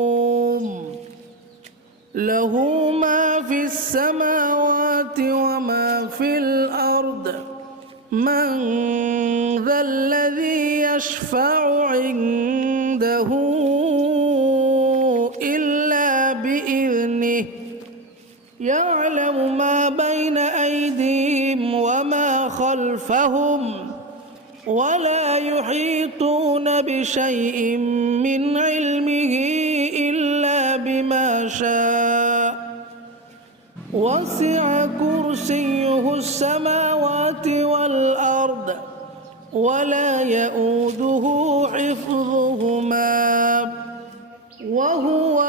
يعلمون له ما في السماوات وما في الأرض من ذا الذي يشفع عنده إلا بإذنه يعلم ما بين أيديهم وما خلفهم ولا يحيطون بشيء من علمه إلا بما شاء وسع كرسيه السماوات والأرض ولا يؤوده حفظهما وهو